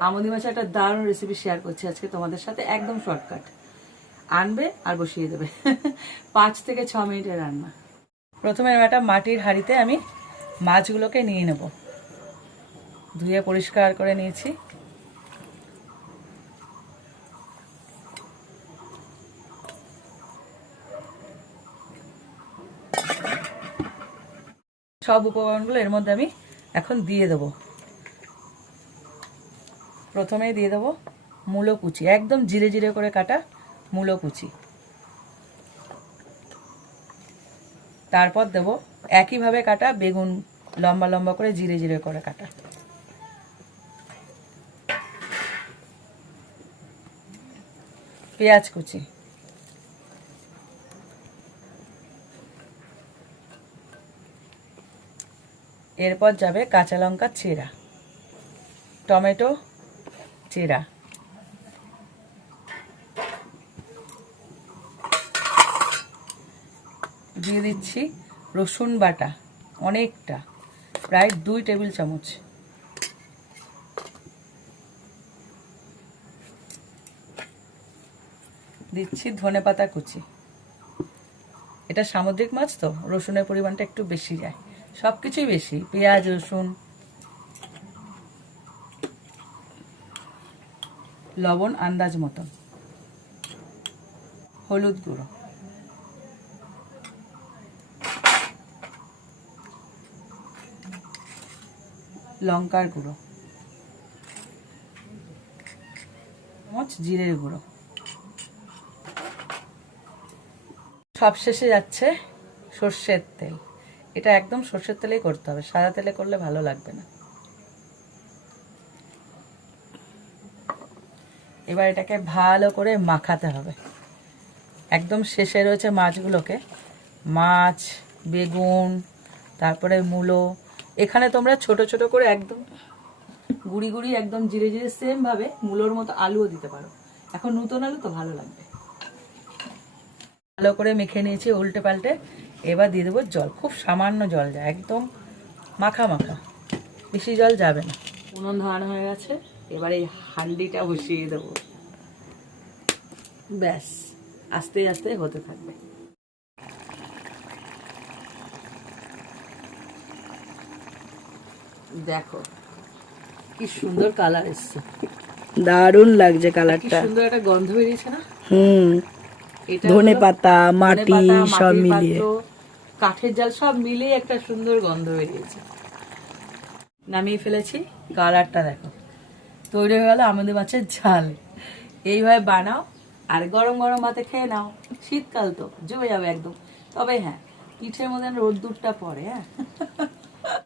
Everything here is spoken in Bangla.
আমদি মাছের একটা দারুণ রেসিপি শেয়ার করছি আজকে তোমাদের সাথে, একদম শর্টকাট আনবে আর বসিয়ে দেবে। পাঁচ থেকে ছ মিনিটের রান্না। প্রথমে একটা মাটির হাঁড়িতে আমি মাছগুলোকে নিয়ে নেব। ধুয়ে পরিষ্কার করে নিয়েছি। সব উপকরণগুলো এর মধ্যে আমি এখন দিয়ে দেবো। প্রথমে দিয়ে দেবো মূলো কুচি, একদম জিরে জিরে করে কাটা মূলো কুচি। তারপর দেব একইভাবে কাটা বেগুন, লম্বা লম্বা করে জিরে জিরে করে কাটা। পেঁয়াজ কুচি। এরপর যাবে কাঁচা লঙ্কা চেরা টমেটো চেরা দিয়ে দিচ্ছি রসুন বাটা, অনেকটা, প্রায় দুই টেবিল চামচ। দিচ্ছি ধনে পাতা কুচি। এটা সামুদ্রিক মাছ তো, রসুনের পরিমাণটা একটু বেশি যায়। সব কিছুই বেশি, পেঁয়াজ, রসুন লবণ আন্দাজ মতন। হলুদ গুঁড়ো। লঙ্কার গুঁড়ো। চামচ জিরের গুঁড়ো। সবশেষে যাচ্ছে সর্ষের তেল। এটা একদম সর্ষের তেলেই করতে হবে। সাদা তেলে করলে ভালো লাগবে না। এবার এটাকে ভালো করে মাখাতে হবে। একদম শেষে রয়েছে মাছগুলোকে। মাছ, বেগুন, তারপরে মূলো। এখানে তোমরা ছোট ছোট করে একদম গুড়ি গুড়ি, একদম জিরে জিরে সেম ভাবে মূলোর মতো আলুও দিতে পারো। এখন নতুন আলু তো ভালো লাগবে। ভালো করে মেখে নিয়েছি উল্টে পাল্টে। এবার দিয়ে দেবো জল। খুব সামান্য জল যায়। একদম মাখা মাখা। বেশি জল যাবে না। উনুন ধরানো হয়ে গেছে। এবার এই হান্ডিটা বসিয়ে দেবো। ব্যাস আস্তে আস্তে হতে থাকবে। দেখো কি সুন্দর কালার এসছে। দারুণ লাগছে কালারটা। সুন্দর একটা গন্ধ বেরিয়েছে না? হুম এটা ধনে পাতা মাটি সব মিলিয়ে। কাঠের জাল সব মিলিয়ে একটা সুন্দর গন্ধ বেরিয়েছে। নামিয়ে ফেলেছি। গালারটা দেখো। তৈরি হয়ে গেল আমাদের মাছের ঝাল। এইভাবে বানাও আর গরম গরম ভাতে খেয়ে নাও। শীতকাল তো, জমে যাবে একদম। তবে হ্যাঁ পিঠের মধ্যে রোদ্দুরটা পড়ে হ্যাঁ।